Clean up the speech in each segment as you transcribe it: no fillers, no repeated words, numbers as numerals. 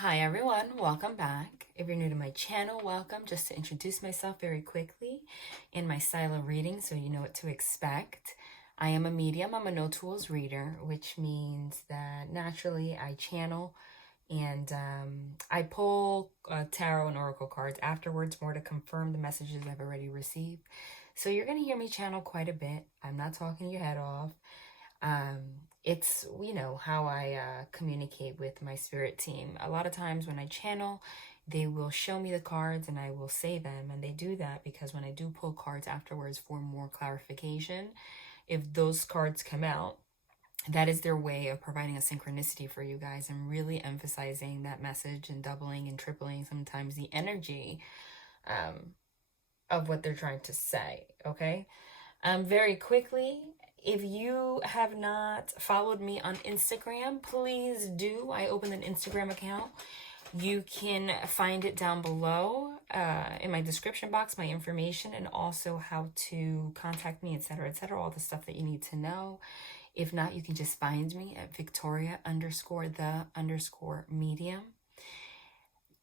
Hi everyone, welcome back. If you're new to my channel, welcome. Just to introduce myself very quickly in my style of reading so you know what to expect. I am a medium, I'm a no tools reader, which means that naturally I channel and I pull tarot and oracle cards afterwards more to confirm the messages I've already received. So you're going to hear me channel quite a bit. I'm not talking your head off. Um, it's, how I communicate with my spirit team. A lot of times when I channel, they will show me the cards and I will say them. And they do that because when I do pull cards afterwards for more clarification, if those cards come out, that is their way of providing a synchronicity for you guys and really emphasizing that message and doubling and tripling sometimes the energy of what they're trying to say. Okay. Very quickly, if you have not followed me on Instagram, please do. I opened an Instagram account. You can find it down below in my description box, my information, and also how to contact me, etc., etc., all the stuff that you need to know. If not, you can just find me at Victoria_the_medium.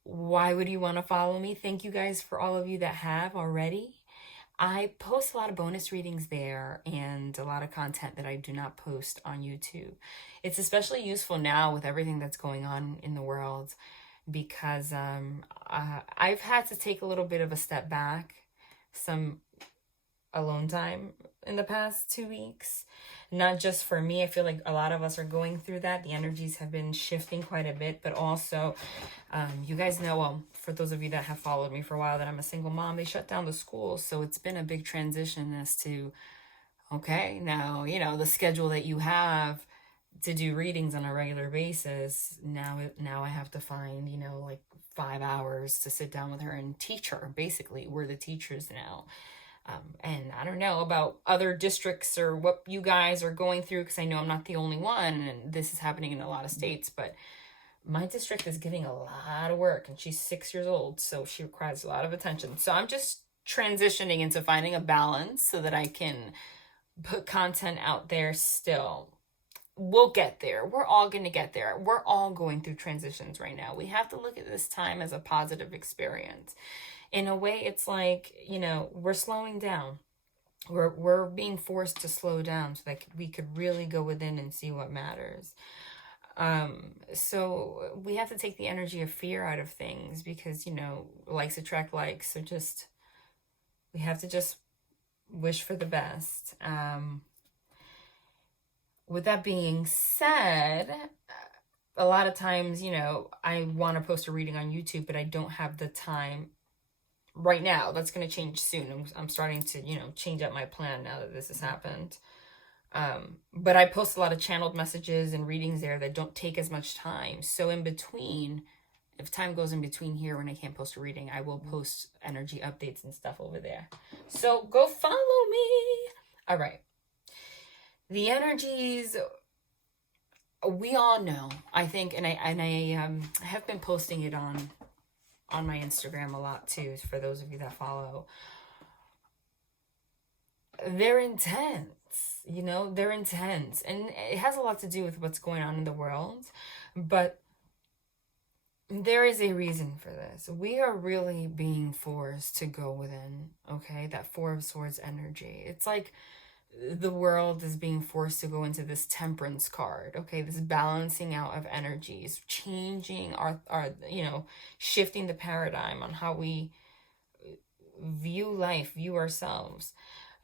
Why would you want to follow me? Thank you guys for all of you that have already. I post a lot of bonus readings there and a lot of content that I do not post on YouTube. It's especially useful now with everything that's going on in the world because I've had to take a little bit of a step back, some alone time in the past 2 weeks. Not just for me, I feel like a lot of us are going through that. The energies have been shifting quite a bit, but also you guys know, well, for those of you that have followed me for a while, that I'm a single mom. They shut down the schools, so it's been a big transition as to, okay, now, the schedule that you have to do readings on a regular basis, now I have to find, like 5 hours to sit down with her and teach her. Basically, we're the teachers now. And I don't know about other districts or what you guys are going through, because I know I'm not the only one, and this is happening in a lot of states, but my district is getting a lot of work, and she's 6 years old, so she requires a lot of attention. So I'm just transitioning into finding a balance so that I can put content out there still. We'll get there. We're all going to get there. We're all going through transitions right now. We have to look at this time as a positive experience. In a way, it's like, we're slowing down. We're being forced to slow down so that we could really go within and see what matters. So we have to take the energy of fear out of things because, likes attract likes. So we have to just wish for the best. With that being said, a lot of times, I want to post a reading on YouTube, but I don't have the time right now. That's going to change soon. I'm starting to, change up my plan now that this has happened. But I post a lot of channeled messages and readings there that don't take as much time. So in between, if time goes in between here when I can't post a reading, I will post energy updates and stuff over there. So go follow me. All right. The energies, we all know, I think, and I have been posting it on my Instagram a lot too, for those of you that follow. They're intense, they're intense, and it has a lot to do with what's going on in the world, but there is a reason for this. We are really being forced to go within, okay? That Four of Swords energy. It's like the world is being forced to go into this temperance card, okay? This balancing out of energies, changing our shifting the paradigm on how we view life, view ourselves.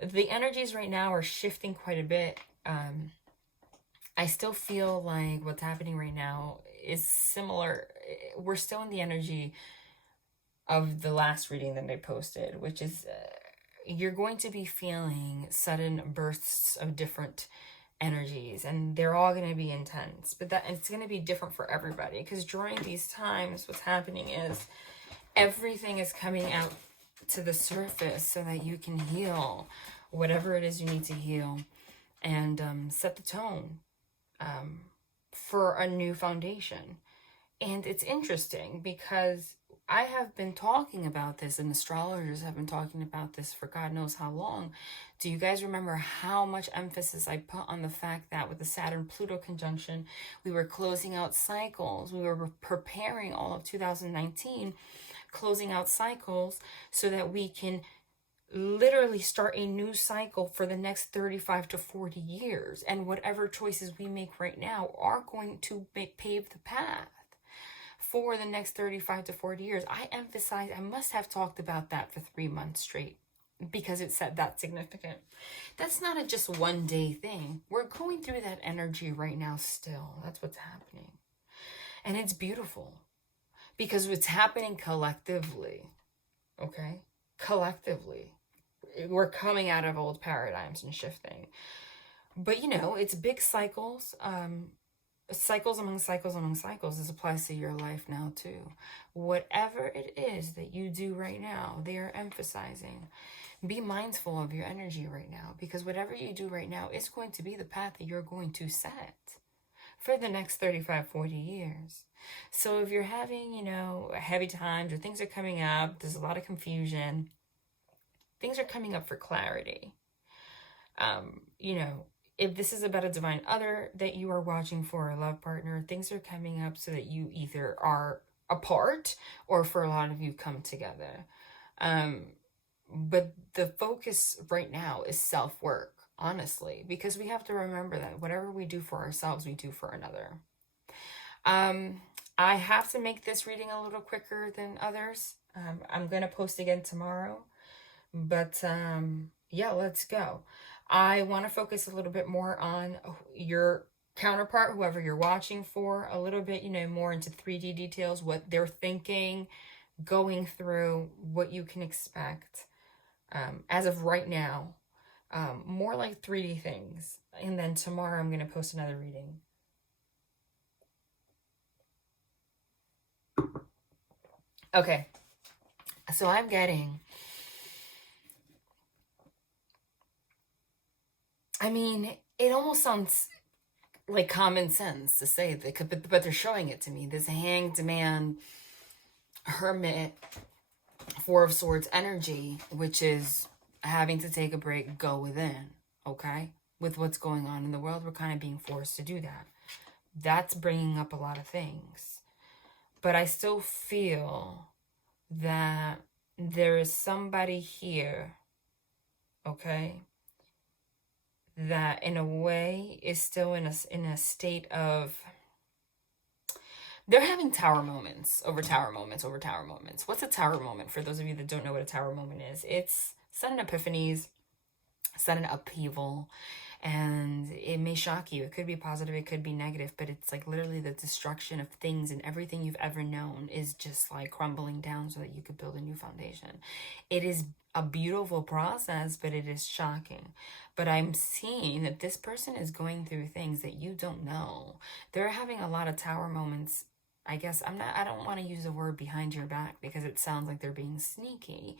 The energies right now are shifting quite a bit. I still feel like what's happening right now is similar. We're still in the energy of the last reading that I posted, which is you're going to be feeling sudden bursts of different energies, and they're all going to be intense, but it's going to be different for everybody, because during these times what's happening is everything is coming out to the surface so that you can heal whatever it is you need to heal and set the tone for a new foundation. And it's interesting because I have been talking about this, and astrologers have been talking about this for God knows how long. Do you guys remember how much emphasis I put on the fact that with the Saturn-Pluto conjunction, we were closing out cycles. We were preparing all of 2019, closing out cycles so that we can literally start a new cycle for the next 35 to 40 years. And whatever choices we make right now are going to pave the path for the next 35 to 40 years. I must have talked about that for 3 months straight because it's that significant. That's not a just one day thing. We're going through that energy right now still. That's what's happening. And it's beautiful because it's happening collectively. Okay? Collectively. We're coming out of old paradigms and shifting. But, you know, it's big cycles. Cycles among cycles among cycles. This applies to your life now, too. Whatever it is that you do right now, they are emphasizing. Be mindful of your energy right now, because whatever you do right now is going to be the path that you're going to set for the next 35, 40 years. So if you're having, you know, heavy times or things are coming up, there's a lot of confusion, things are coming up for clarity. You know, if this is about a divine other that you are watching for, a love partner, things are coming up so that you either are apart or for a lot of you come together. But the focus right now is self-work, honestly, because we have to remember that whatever we do for ourselves, we do for another. I have to make this reading a little quicker than others. I'm going to post again tomorrow. But yeah, let's go. I want to focus a little bit more on your counterpart, whoever you're watching for, a little bit, you know, more into 3D details, what they're thinking, going through, what you can expect. As of right now, more like 3D things. And then tomorrow I'm going to post another reading. Okay, so I'm getting... I mean, it almost sounds like common sense to say that, but they're showing it to me. This Hanged Man, Hermit, Four of Swords energy, which is having to take a break, go within, okay? With what's going on in the world, we're kind of being forced to do that. That's bringing up a lot of things. But I still feel that there is somebody here, okay, that in a way is still in a state of, they're having tower moments over tower moments over tower moments. What's a tower moment? For those of you that don't know what a tower moment is, it's sudden epiphanies, sudden upheaval, and it may shock you. It could be positive, it could be negative, but it's like literally the destruction of things, and everything you've ever known is just like crumbling down so that you could build a new foundation. It is a beautiful process, but it is shocking. But I'm seeing that this person is going through things that you don't know. They're having a lot of tower moments. I guess I don't want to use the word behind your back because it sounds like they're being sneaky,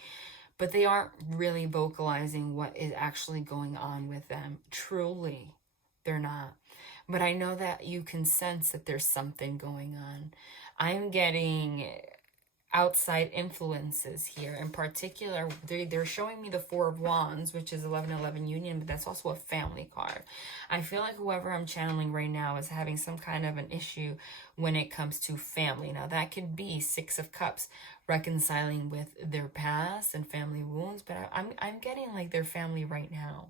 but they aren't really vocalizing what is actually going on with them. Truly, they're not. But I know that you can sense that there's something going on. I'm getting outside influences here. In particular, they're showing me the Four of Wands, which is 11-11 union, but that's also a family card. I feel like whoever I'm channeling right now is having some kind of an issue when it comes to family. Now, that could be Six of Cups, reconciling with their past and family wounds, but I'm getting like their family right now.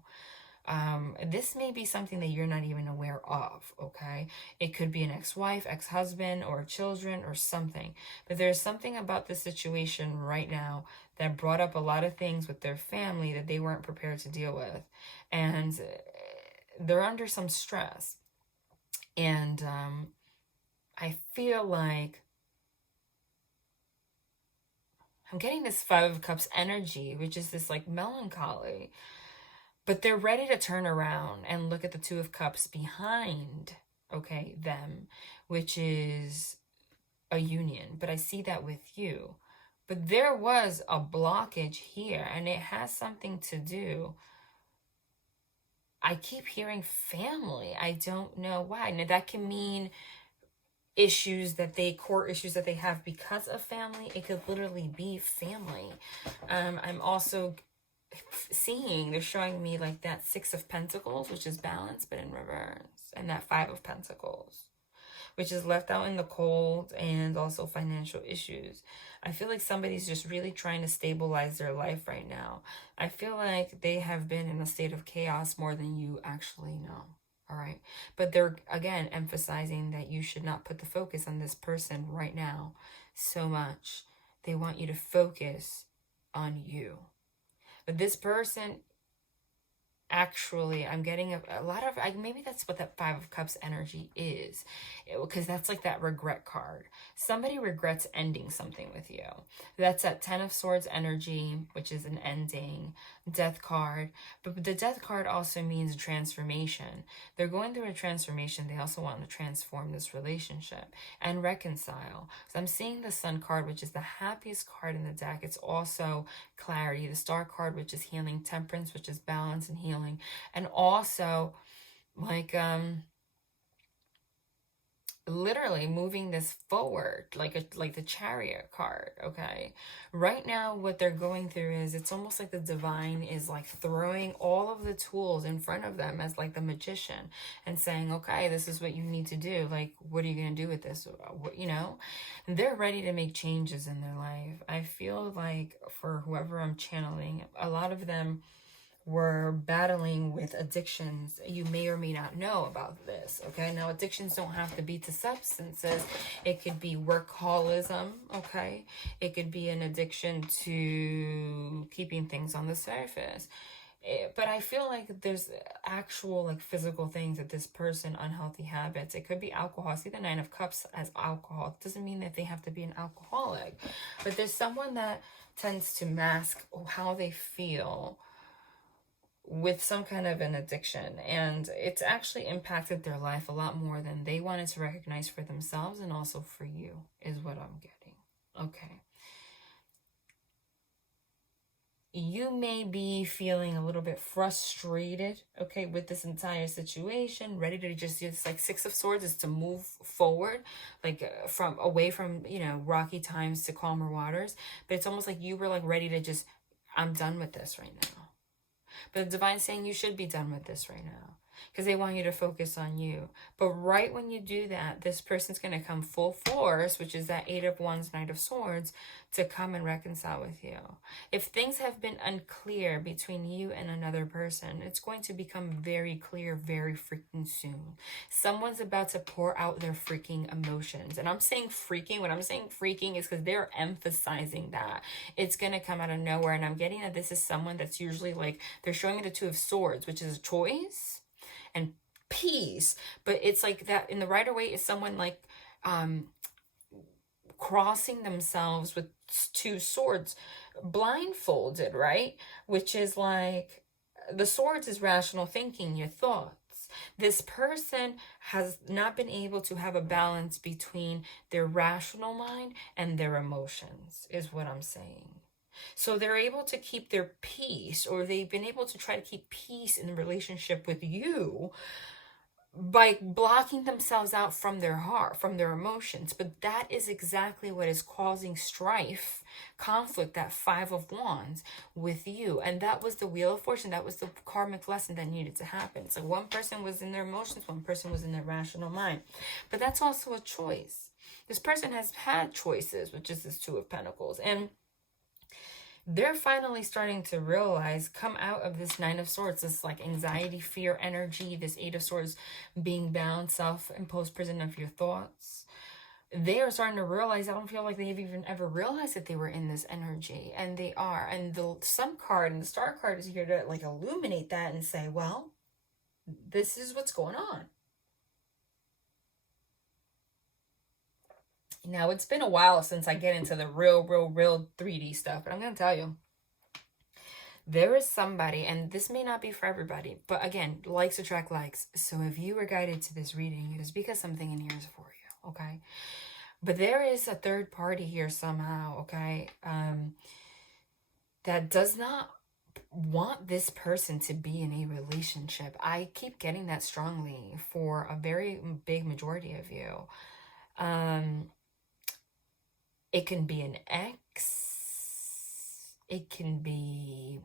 This may be something that you're not even aware of, okay? It could be an ex-wife, ex-husband, or children, or something. But there's something about this situation right now that brought up a lot of things with their family that they weren't prepared to deal with. And they're under some stress. And I feel like I'm getting this Five of Cups energy, which is this like melancholy. But they're ready to turn around and look at the Two of Cups behind, okay, them, which is a union. But I see that with you. But there was a blockage here, and it has something to do. I keep hearing family. I don't know why. Now, that can mean core issues that they have because of family. It could literally be family. I'm also seeing, they're showing me like that Six of Pentacles, which is balance, but in reverse, and that Five of Pentacles, which is left out in the cold, and also financial issues. I feel like somebody's just really trying to stabilize their life right now. I feel like they have been in a state of chaos more than you actually know. All right. But they're, again, emphasizing that you should not put the focus on this person right now so much. They want you to focus on you. But this person, actually, I'm getting a lot of, maybe that's what that Five of Cups energy is, because that's like that regret card. Somebody regrets ending something with you. That's that Ten of Swords energy, which is an ending. Death card, but the Death card also means a transformation. They're going through a transformation. They also want to transform this relationship and reconcile. So I'm seeing the Sun card, which is the happiest card in the deck. It's also clarity. The Star card, which is healing. Temperance, which is balance and healing. And also, like, literally moving this forward, like the Chariot card. Okay, right now what they're going through is, it's almost like the divine is like throwing all of the tools in front of them as like the magician, and saying, okay, this is what you need to do. Like, what are you going to do with this? What, you know, they're ready to make changes in their life. I feel like for whoever I'm channeling, a lot of them were battling with addictions. You may or may not know about this. Okay, now addictions don't have to be to substances. It could be workaholism. Okay, it could be an addiction to keeping things on the surface. But I feel like there's actual like physical things that this person, unhealthy habits. It could be alcohol. See the Nine of Cups as alcohol. It doesn't mean that they have to be an alcoholic, but there's someone that tends to mask how they feel with some kind of an addiction, and it's actually impacted their life a lot more than they wanted to recognize for themselves, and also for you, is what I'm getting. Okay, you may be feeling a little bit frustrated, okay, with this entire situation, ready to just like Six of Swords is to move forward, like from away from, you know, rocky times to calmer waters. But it's almost like you were like ready to just, I'm done with this right now. But the divine's saying you should be done with this right now, because they want you to focus on you. But right when you do that, this person's going to come full force, which is that Eight of Wands, Knight of Swords, to come and reconcile with you. If things have been unclear between you and another person, it's going to become very clear very freaking soon. Someone's about to pour out their freaking emotions. And I'm saying freaking. When I'm saying freaking is because they're emphasizing that. It's going to come out of nowhere. And I'm getting that this is someone that's usually like, they're showing me the Two of Swords, which is a choice and peace. But it's like that in the Rider-Waite is someone like crossing themselves with two swords, blindfolded, right? Which is like, the swords is rational thinking, your thoughts. This person has not been able to have a balance between their rational mind and their emotions, is what I'm saying. So they're able to keep their peace, or they've been able to try to keep peace in the relationship with you by blocking themselves out from their heart, from their emotions. But that is exactly what is causing strife, conflict, that Five of Wands with you. And that was the Wheel of Fortune. That was the karmic lesson that needed to happen. So one person was in their emotions, one person was in their rational mind. But that's also a choice. This person has had choices, which is this Two of Pentacles. And they're finally starting to realize, come out of this Nine of Swords, this like anxiety, fear energy, this Eight of Swords being bound, self-imposed prison of your thoughts. They are starting to realize, I don't feel like they've even ever realized that they were in this energy, and they are. And the Sun card and the Star card is here to like illuminate that and say, well, this is what's going on. Now, it's been a while since I get into the real 3D stuff, but I'm going to tell you, there is somebody, and this may not be for everybody, but again, likes attract likes. So if you were guided to this reading, it is because something in here is for you, okay? But there is a third party here somehow, okay, that does not want this person to be in a relationship. I keep getting that strongly for a very big majority of you. It can be an ex. It can be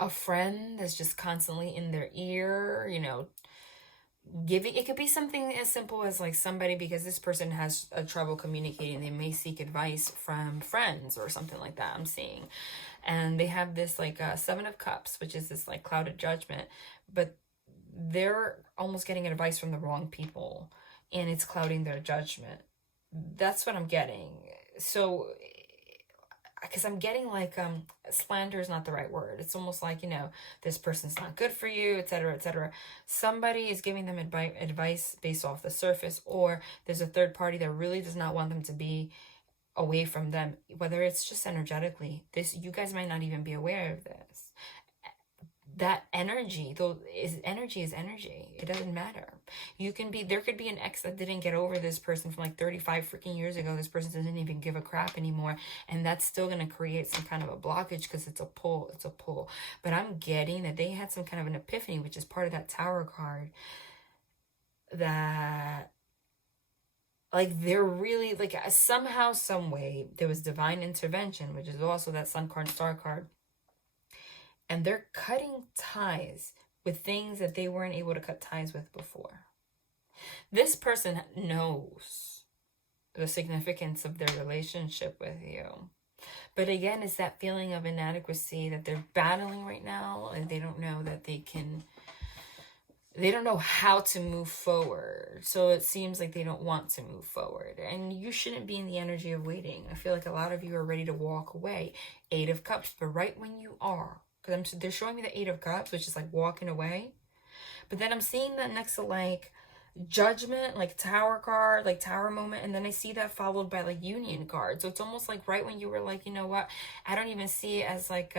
a friend that's just constantly in their ear, you know, giving. It could be something as simple as like somebody, because this person has a trouble communicating, they may seek advice from friends or something like that, I'm seeing. And they have this like Seven of Cups, which is this like clouded judgment, but they're almost getting advice from the wrong people, and it's clouding their judgment. That's what I'm getting. So because I'm getting like slander is not the right word. It's almost like, you know, this person's not good for you, etc., etc. Somebody is giving them advice based off the surface, or there's a third party that really does not want them to be away from them, whether it's just energetically. This, you guys might not even be aware of this. That energy, though, is energy. It doesn't matter. You can be, there could be an ex that didn't get over this person from like 35 freaking years ago. This person doesn't even give a crap anymore, and that's still going to create some kind of a blockage, because it's a pull. But I'm getting that they had some kind of an epiphany, which is part of that Tower card, that like they're really like somehow, some way, there was divine intervention, which is also that Sun card, Star card. And they're cutting ties with things that they weren't able to cut ties with before. This person knows the significance of their relationship with you. But again, it's that feeling of inadequacy that they're battling right now, and they don't know that they don't know how to move forward. So it seems like they don't want to move forward. And you shouldn't be in the energy of waiting. I feel like a lot of you are ready to walk away. Eight of Cups. But right when you are, because they're showing me the Eight of Cups, which is like walking away. But then I'm seeing that next to like Judgment, like Tower card, like Tower moment. And then I see that followed by like Union card. So it's almost like right when you were like, you know what, I don't even see it as like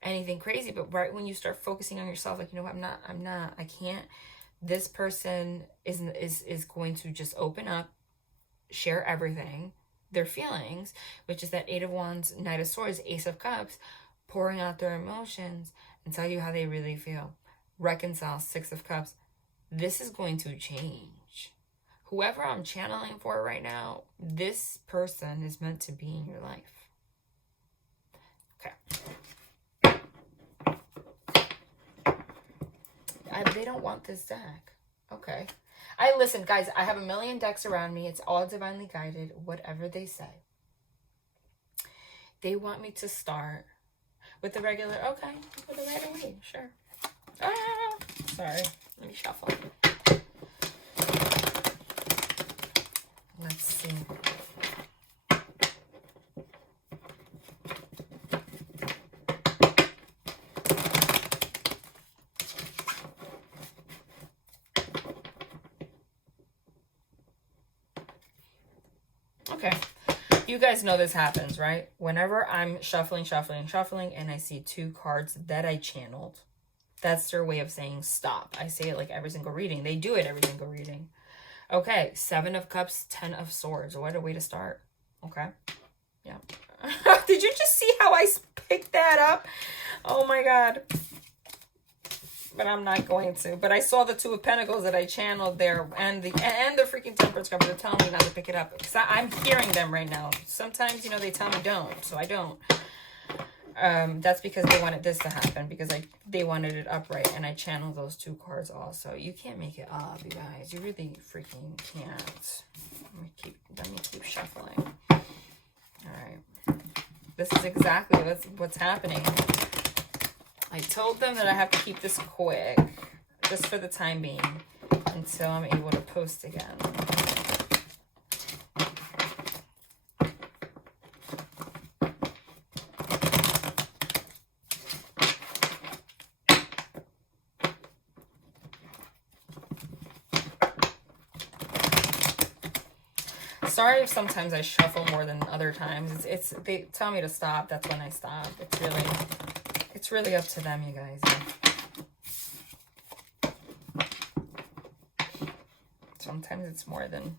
anything crazy. But right when you start focusing on yourself, like, you know what, I can't. This person is going to just open up, share everything, their feelings, which is that Eight of Wands, Knight of Swords, Ace of Cups, pouring out their emotions and tell you how they really feel. Reconcile, Six of Cups. This is going to change. Whoever I'm channeling for right now, this person is meant to be in your life. Okay. They don't want this deck. Okay. Listen, guys, I have a million decks around me. It's all divinely guided, whatever they say. They want me to start with the regular, okay, with the right away, sure. Sorry, let me shuffle. Let's see. Okay. You guys know this happens, right? Whenever I'm shuffling, and I see two cards that I channeled, that's their way of saying stop. I say it like every single reading. They do it every single reading. Okay, Seven of Cups, Ten of Swords. What a way to start. Okay. Yeah. Did you just see how I picked that up? Oh my God. But I'm not going to. But I saw the Two of Pentacles that I channeled there, and the freaking Temperance card. They're telling me not to pick it up because I'm hearing them right now. Sometimes, you know, they tell me don't, so I don't. That's because they wanted this to happen, because they wanted it upright, and I channeled those two cards also. You can't make it up, you guys. You really freaking can't. Let me keep shuffling. All right. This is exactly what's happening. I told them that I have to keep this quick, just for the time being, until I'm able to post again. Sorry if sometimes I shuffle more than other times. They tell me to stop. That's when I stop. It's really up to them, you guys. Sometimes it's more than...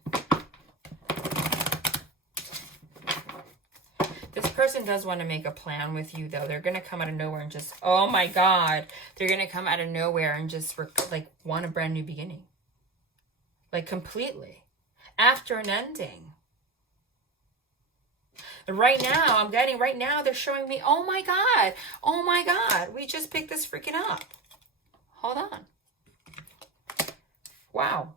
This person does want to make a plan with you, though. They're going to come out of nowhere and just... Oh, my God. They're going to come out of nowhere and just, like, want a brand new beginning. Like, completely. after an ending. Right now, they're showing me, oh my God, we just picked this freaking up. Hold on. Wow.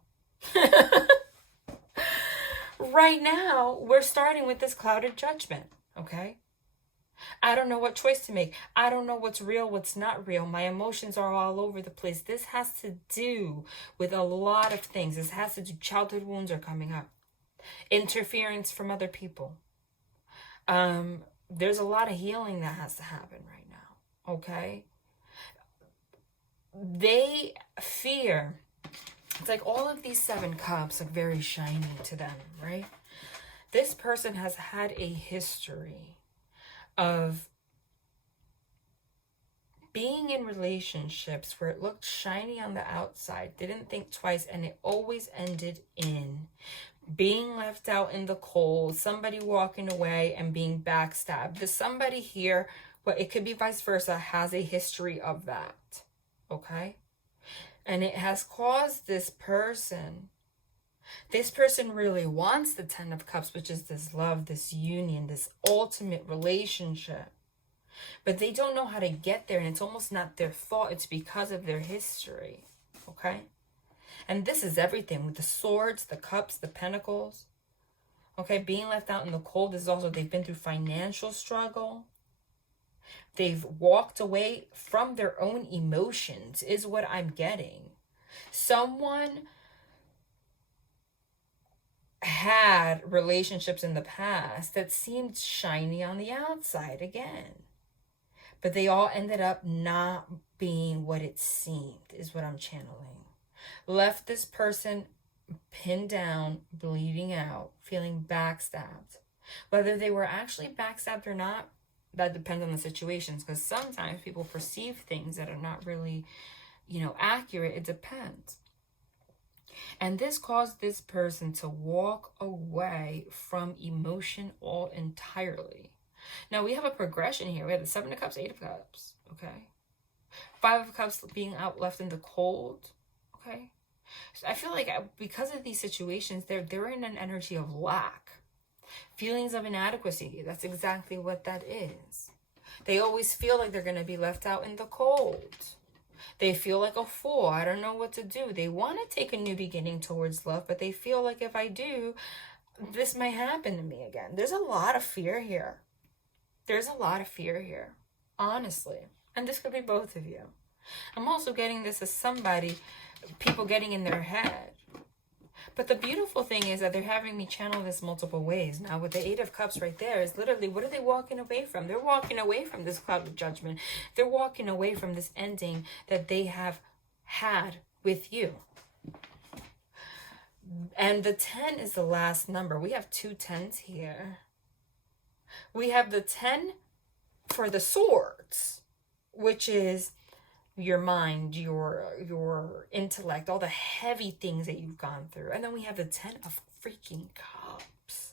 Right now, we're starting with this clouded judgment, okay? I don't know what choice to make. I don't know what's real, what's not real. My emotions are all over the place. This has to do with a lot of things. This has to do, childhood wounds are coming up. Interference from other people. There's a lot of healing that has to happen right now, okay? They fear. It's like all of these 7 cups look very shiny to them, right? This person has had a history of being in relationships where it looked shiny on the outside, didn't think twice, and it always ended in being left out in the cold, somebody walking away and being backstabbed. There's somebody here, but it could be vice versa, has a history of that, okay? And it has caused this person really wants the 10 of Cups, which is this love, this union, this ultimate relationship. But they don't know how to get there, and it's almost not their fault. It's because of their history, okay? And this is everything with the swords, the cups, the pentacles, okay? Being left out in the cold is also, they've been through financial struggle. They've walked away from their own emotions is what I'm getting. Someone had relationships in the past that seemed shiny on the outside again. But they all ended up not being what it seemed is what I'm channeling. Left this person pinned down, bleeding out, feeling backstabbed. Whether they were actually backstabbed or not, that depends on the situations, because sometimes people perceive things that are not really, accurate. It depends. And this caused this person to walk away from emotion all entirely. Now, we have a progression here. We have the 7 of Cups, 8 of Cups, okay? 5 of Cups being out left in the cold, okay? So I feel like because of these situations, they're in an energy of lack. Feelings of inadequacy, that's exactly what that is. They always feel like they're going to be left out in the cold. They feel like a fool. I don't know what to do. They want to take a new beginning towards love, but they feel like if I do, this might happen to me again. There's a lot of fear here. There's a lot of fear here, honestly. And this could be both of you. I'm also getting this as people getting in their head. But the beautiful thing is that they're having me channel this multiple ways. Now, with the 8 of Cups right there is literally, what are they walking away from? They're walking away from this cloud of judgment. They're walking away from this ending that they have had with you. And the 10 is the last number. We have 2 10s here. We have the 10 for the swords, which is your mind, your intellect, all the heavy things that you've gone through. And then we have the 10 of freaking Cups,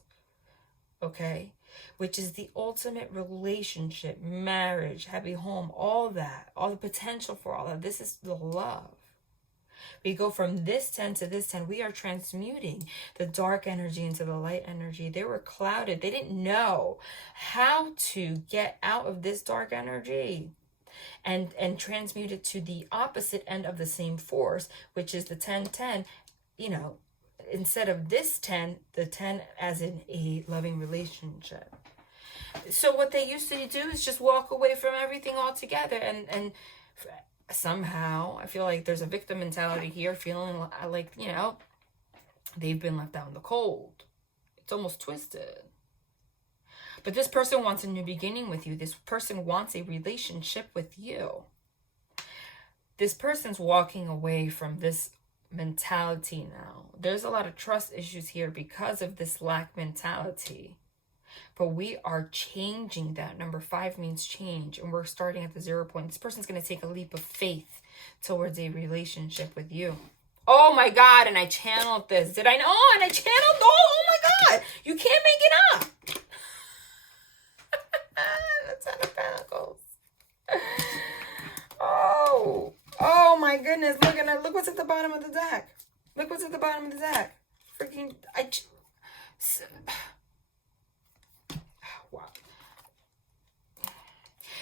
okay? Which is the ultimate relationship, marriage, happy home, all that, all the potential for all that. This is the love. We go from this 10 to this 10. We are transmuting the dark energy into the light energy. They were clouded. They didn't know how to get out of this dark energy and transmute it to the opposite end of the same force, which is the 10-10. Instead of this 10, the 10 as in a loving relationship. So what they used to do is just walk away from everything altogether, and somehow I feel like there's a victim mentality here, feeling like, they've been left out in the cold. It's almost twisted. But this person wants a new beginning with you. This person wants a relationship with you. This person's walking away from this mentality now. There's a lot of trust issues here because of this lack mentality. But we are changing that. Number 5 means change. And we're starting at the 0 point. This person's going to take a leap of faith towards a relationship with you. Oh my God. And I channeled this. Did I know? Oh, and I channeled. Oh my God. You can't make it up. The 10 of Pentacles. Oh my goodness. Look what's at the bottom of the deck. Look what's at the bottom of the deck. Freaking,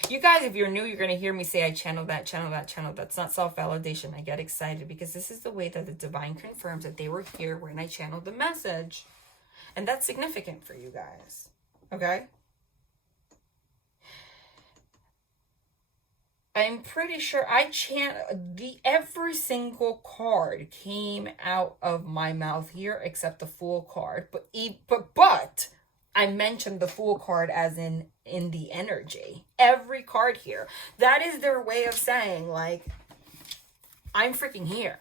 You guys, if you're new, you're going to hear me say I channel that, channel that, channel. That's not self-validation. I get excited because this is the way that the divine confirms that they were here when I channeled the message. And that's significant for you guys. Okay? I'm pretty sure every single card came out of my mouth here except the Fool card. But I mentioned the Fool card as in the energy. Every card here. That is their way of saying, like, I'm freaking here.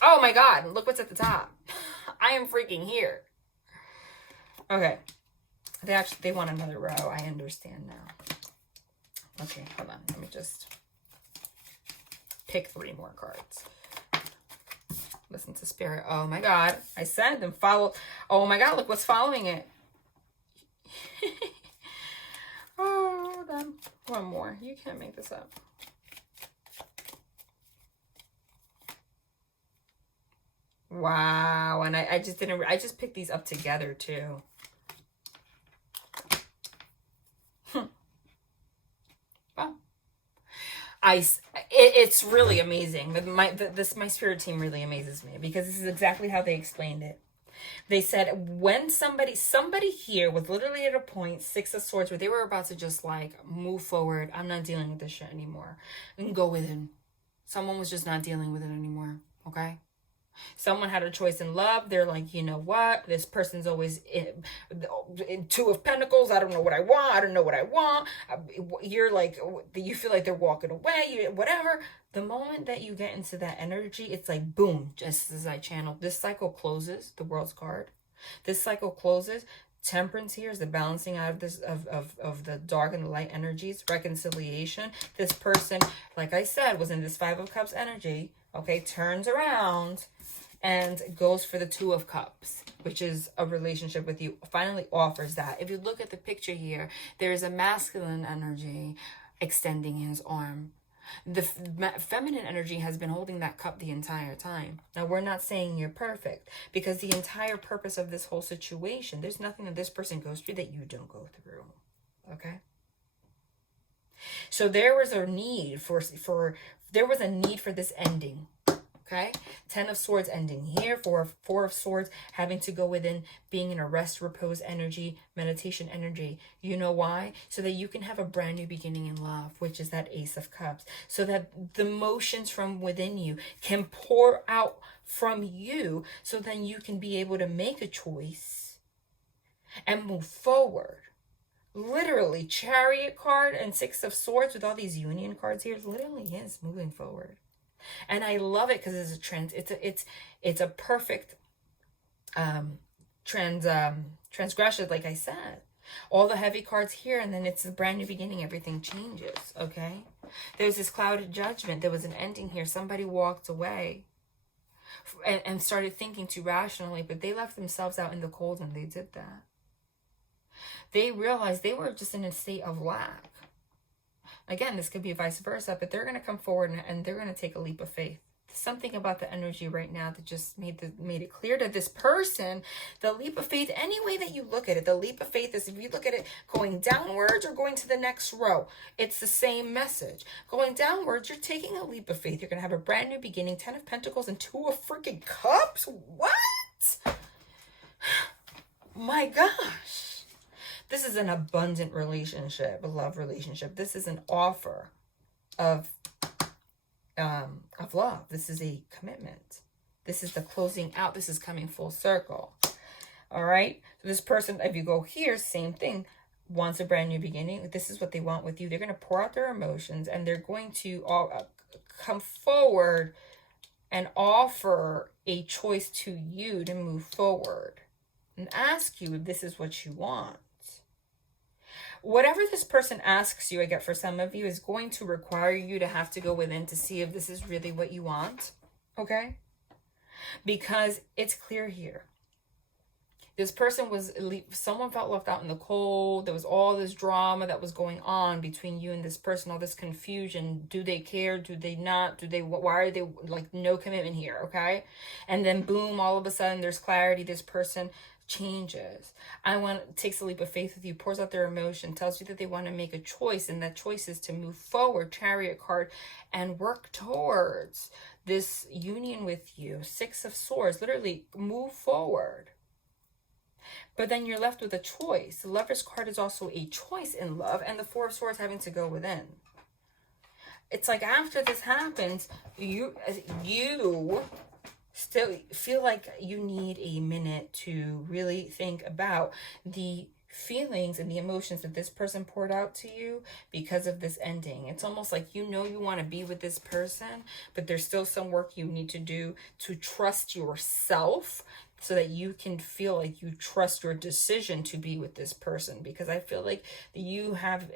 Oh my God, look what's at the top. I am freaking here. Okay. They want another row. I understand now. Okay, hold on. Let me just pick 3 more cards. Listen to Spirit. Oh my God. I said them follow. Oh my God, look what's following it. Oh, hold on. One more. You can't make this up. Wow. And I just picked these up together too. Well, it's really amazing. My spirit team really amazes me because this is exactly how they explained it. They said when somebody here was literally at a point, 6 of Swords, where they were about to just like move forward. I'm not dealing with this shit anymore. And go within. Someone was just not dealing with it anymore. Okay? Someone had a choice in love. They're like, you know what? This person's always in 2 of Pentacles. I don't know what I want. I don't know what I want. You're like, you feel like they're walking away. Whatever. The moment that you get into that energy, it's like, boom, just as I channeled. This cycle closes, the World's card. This cycle closes. Temperance here is the balancing out of this of the dark and the light energies. Reconciliation. This person, like I said, was in this 5 of Cups energy. Okay, turns around and goes for the 2 of Cups, which is a relationship with you. Finally offers that. If you look at the picture here, there's a masculine energy extending his arm. The feminine energy has been holding that cup the entire time. Now, we're not saying you're perfect, because the entire purpose of this whole situation, there's nothing that this person goes through that you don't go through. Okay? So there was a need for this ending. Okay? 10 of Swords ending here. 4 of Swords having to go within, being in a rest, repose energy, meditation energy. You know why? So that you can have a brand new beginning in love, which is that Ace of Cups. So that the emotions from within you can pour out from you, so then you can be able to make a choice and move forward. Literally, Chariot card and 6 of Swords with all these Union cards here literally is moving forward. And I love it because it's a perfect transgression, like I said. All the heavy cards here, and then it's a brand new beginning. Everything changes, okay? There's this clouded judgment. There was an ending here. Somebody walked away and started thinking too rationally, but they left themselves out in the cold when they did that. They realized they were just in a state of lack. Again, this could be vice versa, but they're going to come forward and they're going to take a leap of faith. There's something about the energy right now that just made it clear to this person. The leap of faith, any way that you look at it, the leap of faith is, if you look at it going downwards or going to the next row, it's the same message. Going downwards, you're taking a leap of faith. You're going to have a brand new beginning. 10 of Pentacles and 2 of freaking Cups? What? My gosh. This is an abundant relationship, a love relationship. This is an offer of love. This is a commitment. This is the closing out. This is coming full circle. All right. So this person, if you go here, same thing, wants a brand new beginning. This is what they want with you. They're going to pour out their emotions, and they're going to come forward and offer a choice to you to move forward and ask you if this is what you want. Whatever this person asks you, I get for some of you, is going to require you to have to go within to see if this is really what you want. Okay? Because it's clear here. This person someone felt left out in the cold. There was all this drama that was going on between you and this person, all this confusion. Do they care? Do they not? Why are they, like, no commitment here? Okay? And then boom, all of a sudden there's clarity. This person changes. Takes a leap of faith with you, pours out their emotion, tells you that they want to make a choice, and that choice is to move forward, Chariot card, and work towards this union with you. Six of Swords, literally move forward. But then you're left with a choice. The Lover's card is also a choice in love, and the Four of Swords having to go within. It's like after this happens, you still feel like you need a minute to really think about the feelings and the emotions that this person poured out to you because of this ending. It's almost like you want to be with this person, but there's still some work you need to do to trust yourself so that you can feel like you trust your decision to be with this person. Because I feel like you have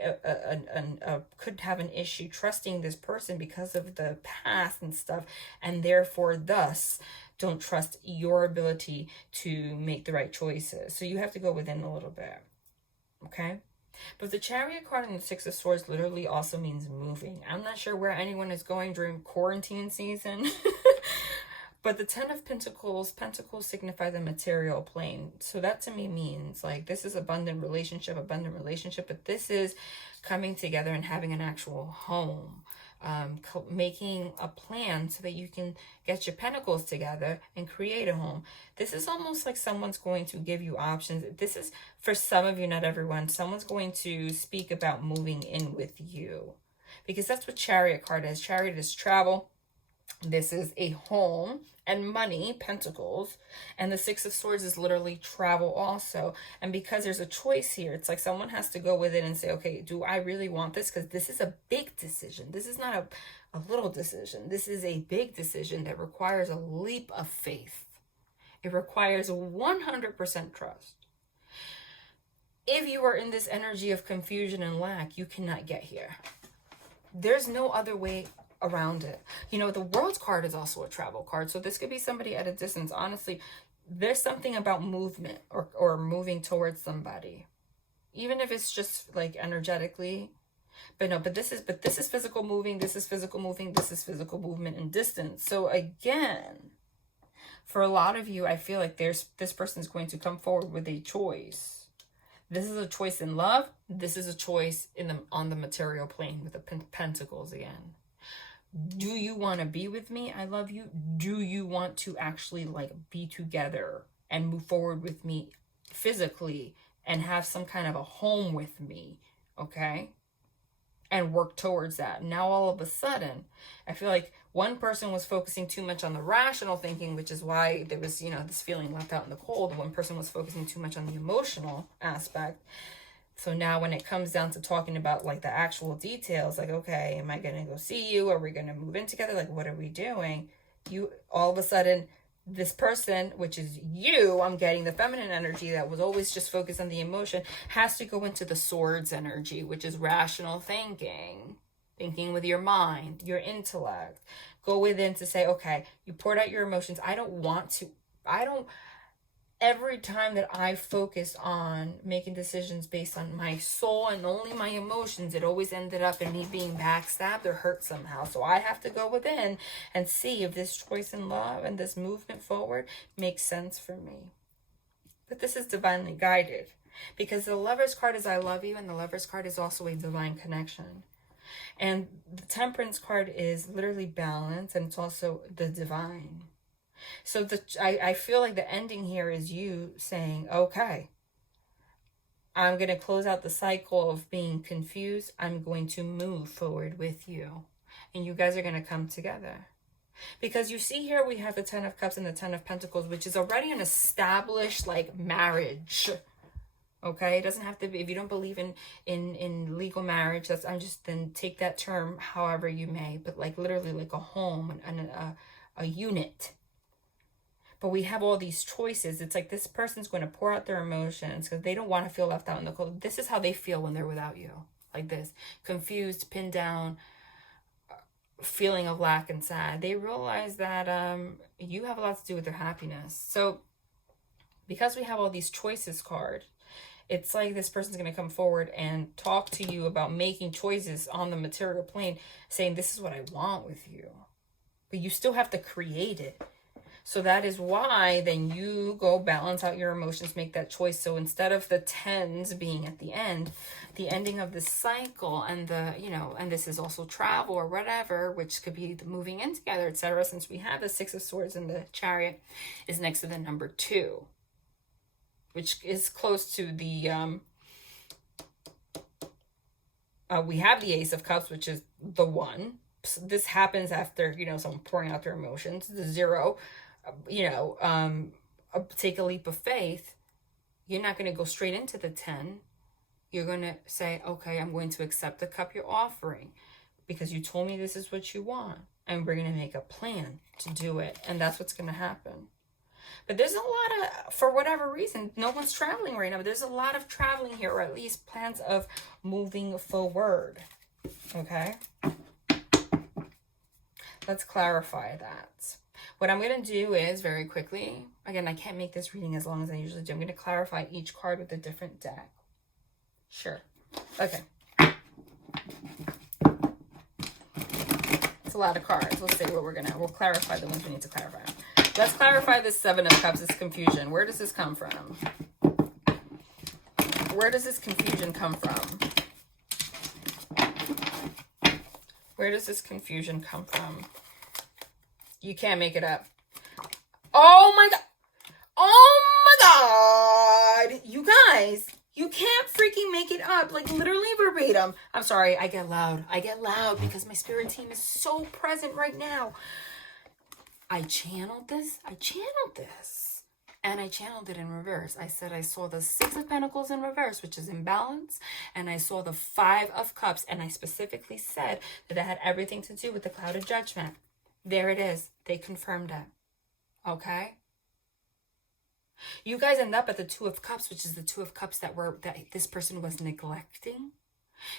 could have an issue trusting this person because of the past and stuff, and therefore thus don't trust your ability to make the right choices. So you have to go within a little bit, okay? But the Chariot card and the Six of Swords literally also means moving. I'm not sure where anyone is going during quarantine season. But the Ten of Pentacles signify the material plane. So that to me means like this is abundant relationship, but this is coming together and having an actual home. Making a plan so that you can get your pentacles together and create a home. This is almost like someone's going to give you options. This is, for some of you, not everyone, someone's going to speak about moving in with you. Because that's what Chariot card is. Chariot is travel. This is a home and money, pentacles, and the Six of Swords is literally travel also. And because there's a choice here, it's like someone has to go with it and say, okay, do I really want this? Because this is a big decision. This is not a little decision. This is a big decision that requires a leap of faith. It requires 100% trust. If you are in this energy of confusion and lack, you cannot get here. There's no other way around it. You know, the World's card is also a travel card. So this could be somebody at a distance. Honestly, there's something about movement or moving towards somebody. Even if it's just like energetically. But this is physical moving, this is physical moving, this is physical movement and distance. So again, for a lot of you, I feel like this person is going to come forward with a choice. This is a choice in love. This is a choice on the material plane with the pentacles again. Do you want to be with me? I love you. Do you want to actually like be together and move forward with me physically and have some kind of a home with me? Okay. And work towards that. Now, all of a sudden, I feel like one person was focusing too much on the rational thinking, which is why there was, this feeling left out in the cold. One person was focusing too much on the emotional aspect. So now when it comes down to talking about like the actual details, like, okay, am I going to go see you? Are we going to move in together? Like, what are we doing? You all of a sudden, this person, which is you, I'm getting the feminine energy that was always just focused on the emotion, has to go into the Swords energy, which is rational thinking with your mind, your intellect. Go within to say, okay, you poured out your emotions. Every time that I focus on making decisions based on my soul and only my emotions, it always ended up in me being backstabbed or hurt somehow. So I have to go within and see if this choice in love and this movement forward makes sense for me. But this is divinely guided, because the Lover's card is I love you, and the Lover's card is also a divine connection. And the Temperance card is literally balance, and it's also the divine. So I feel like the ending here is you saying, okay, I'm going to close out the cycle of being confused. I'm going to move forward with you. And you guys are going to come together. Because you see here we have the Ten of Cups and the Ten of Pentacles, which is already an established like marriage. Okay, it doesn't have to be, if you don't believe in legal marriage, then take that term however you may, but like literally like a home and a unit. But we have all these choices. It's like this person's going to pour out their emotions because they don't want to feel left out in the cold. This is how they feel when they're without you. Like this. Confused, pinned down, feeling of lack and sad. They realize that you have a lot to do with their happiness. So because we have all these choices card, it's like this person's going to come forward and talk to you about making choices on the material plane, saying this is what I want with you. But you still have to create it. So that is why then you go balance out your emotions, make that choice. So instead of the tens being at the ending of the cycle, and the, you know, and this is also travel or whatever, which could be the moving in together, etc. Since we have the Six of Swords in the Chariot is next to the number 2, which is close to the, we have the Ace of Cups, which is the 1. So this happens after, you know, someone pouring out their emotions. The 0, you know, take a leap of faith. You're not going to go straight into the 10. You're going to say, okay, I'm going to accept the cup you're offering because you told me this is what you want. And we're going to make a plan to do it. And that's what's going to happen. But there's a lot of, for whatever reason, no one's traveling right now. But there's a lot of traveling here, or at least plans of moving forward. Okay? Let's clarify that. What I'm going to do is, very quickly, again, I can't make this reading as long as I usually do. I'm going to clarify each card with a different deck. Sure. Okay. It's a lot of cards. Let's see what we'll clarify the ones we need to clarify. Let's clarify this 7 of Cups, this confusion. Where does this come from? Where does this confusion come from? Where does this confusion come from? You can't make it up. Oh my God. Oh my God. You guys, you can't freaking make it up. Like literally verbatim. I'm sorry. I get loud. I get loud because my spirit team is so present right now. I channeled this. And I channeled it in reverse. I said I saw the 6 of Pentacles in reverse, which is imbalance. And I saw the 5 of Cups. And I specifically said that it had everything to do with the cloud of judgment. There it is. They confirmed it. Okay? You guys end up at the 2 of Cups, which is the 2 of Cups that this person was neglecting.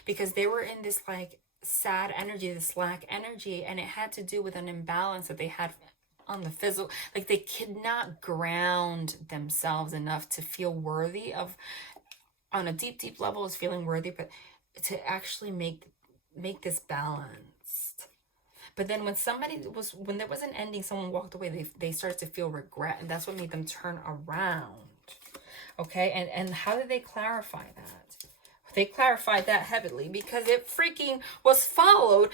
Because they were in this like sad energy, this lack energy. And it had to do with an imbalance that they had on the physical, like they could not ground themselves enough to feel worthy of, on a deep, deep level is feeling worthy, but to actually make this balanced. But then when there was an ending, someone walked away, they started to feel regret, and that's what made them turn around. Okay, and how did they clarify that? They clarified that heavily because it freaking was followed.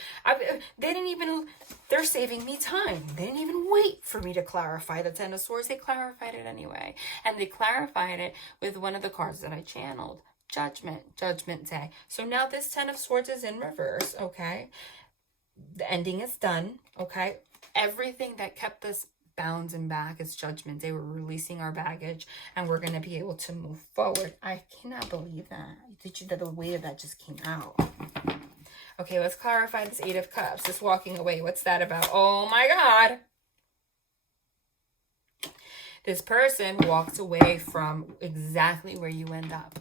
They're saving me time. They didn't even wait for me to clarify the 10 of Swords. They clarified it anyway. And they clarified it with one of the cards that I channeled. Judgment Day. So now this 10 of Swords is in reverse, okay? The ending is done, okay? Everything that kept us bound and back is Judgment Day. We're releasing our baggage and we're going to be able to move forward. I cannot believe that. The way that just came out. Okay, let's clarify this 8 of Cups. This walking away. What's that about? Oh my God. This person walked away from exactly where you end up.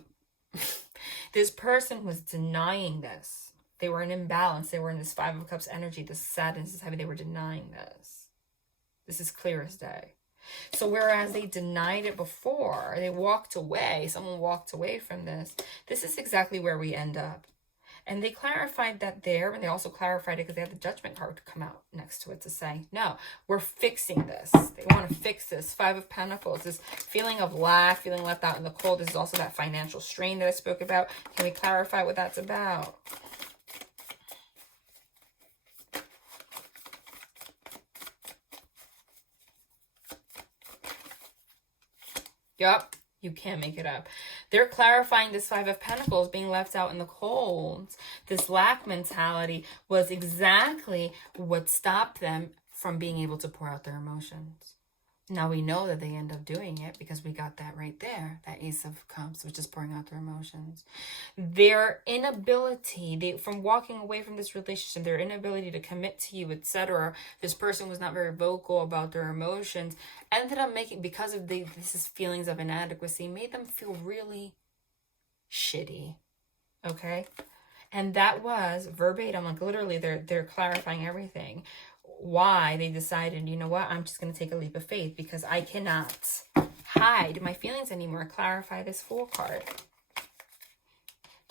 This person was denying this. They were in imbalance. They were in this 5 of Cups energy. This sadness is heavy. They were denying this. This is clear as day. So whereas they denied it before, they walked away, someone walked away from this, this is exactly where we end up. And they clarified that there, and they also clarified it because they had the Judgment card to come out next to it to say, no, we're fixing this. They want to fix this. 5 of Pentacles, this feeling of lack, feeling left out in the cold. This is also that financial strain that I spoke about. Can we clarify what that's about? Yup, you can't make it up. They're clarifying this 5 of Pentacles being left out in the cold. This lack mentality was exactly what stopped them from being able to pour out their emotions. Now we know that they end up doing it because we got that right there, that Ace of Cups, which is pouring out their emotions. Their inability, from walking away from this relationship, their inability to commit to you, etc. This person was not very vocal about their emotions. Ended up making, because of this feelings of inadequacy, made them feel really shitty. Okay? And that was verbatim, like literally they're clarifying everything. Why they decided, you know what, I'm just going to take a leap of faith because I cannot hide my feelings anymore. Clarify this Fool card.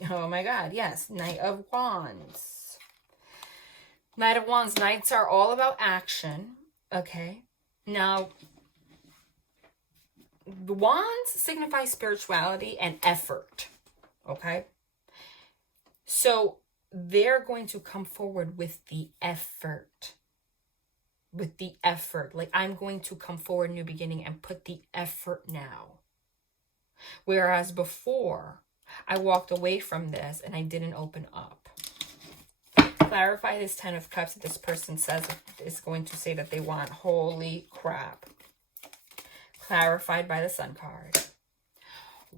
Oh my God, yes, Knight of Wands. Knight of Wands, Knights are all about action, okay? Now, The wands signify spirituality and effort. Okay? So they're going to come forward with the effort. With the effort. Like, I'm going to come forward, new beginning, and put the effort now. Whereas before, I walked away from this and I didn't open up. Clarify this 10 of Cups that this person says is going to say that they want. Holy crap. Clarified by the Sun card.